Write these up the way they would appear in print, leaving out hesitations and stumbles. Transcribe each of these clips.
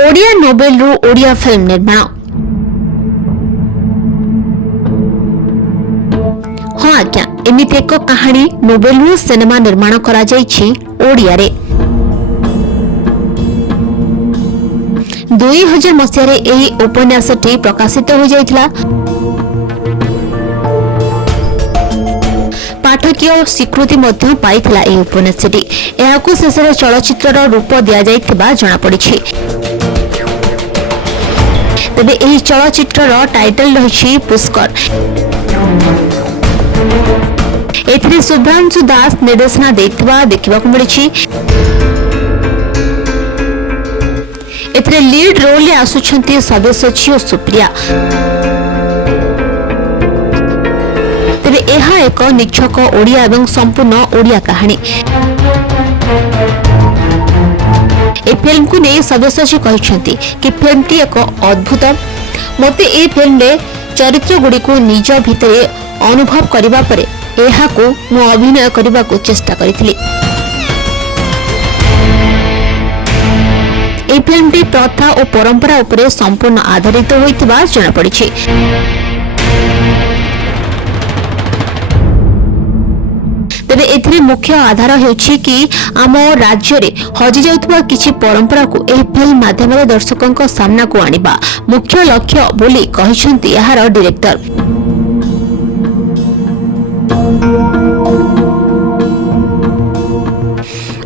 Odia Nobel रु Odia film निर्माण। हाँ आज्ञा, एमिति एक कहानी नोबेल रु सिनेमा निर्माण करा जाइछि ओडिया रे। 2000 मसीह एही उपन्यासटी प्रकाशित हो जाइथिला। पाठकीय स्वीकृति मध्य पाइथिला एही उपन्यासटी। एहाकु शेषर चलचित्रर रूप दिया जाइथिबा जणा पड़िछि। तबे एही चलचित्रर टाइटल रहिछि पुष्कर। एथिरे शुभ्रांशु दास निर्देशना देथिबा देखिबाकु मिलिछि। एथिरे लीड रोल रे आसुछंती सब्यसाची और सुप्रिया। तेरे एहा एक निछक ओडिया एवं संपूर्ण ओडिया कहानी। ए फिल्म को नहीं सब्यसाची कहिसंती कि फिल्मटी एक अद्भुत। मते ए फिल्म रे चरित्र गुडी को निज भितरे अनुभव करिबा परे एहा को मु अभिनय करिबा को चेष्टा करिथिली। ए फिल्मटी प्रथा और परंपरा उपरे संपूर्ण आधारित होइतिबा जणा पड़िछि। तेरे एथिरे मुख्य आधार हेउछि कि आम राज्य रे हजि जाउतबा किछि परंपरा को एही फिल्म माध्यम रे दर्शकक सामना को आनिबा मुख्य लक्ष्य बोली कहिसंती एहार डायरेक्टर।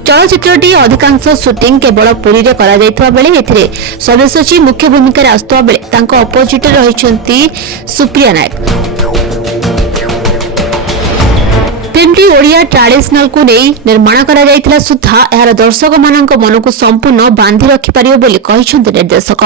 चलचित्रटी अधिकांश शूटिंग केवल पुरी रे करा जाइतबा बेले एथिरे सब्यसाची मुख्य भूमिका रे आस्तबा बेले तांको अपोजिट रे रहिसंती सुप्रिया नायक। फिल्मटी ओडिया ट्रेडिशनल को नहीं निर्माण करा जाइतिला सुद्धा एहार दर्शक मानक मन को संपूर्ण बांधि रखि पारियो बोली कहिसंती निर्देशक।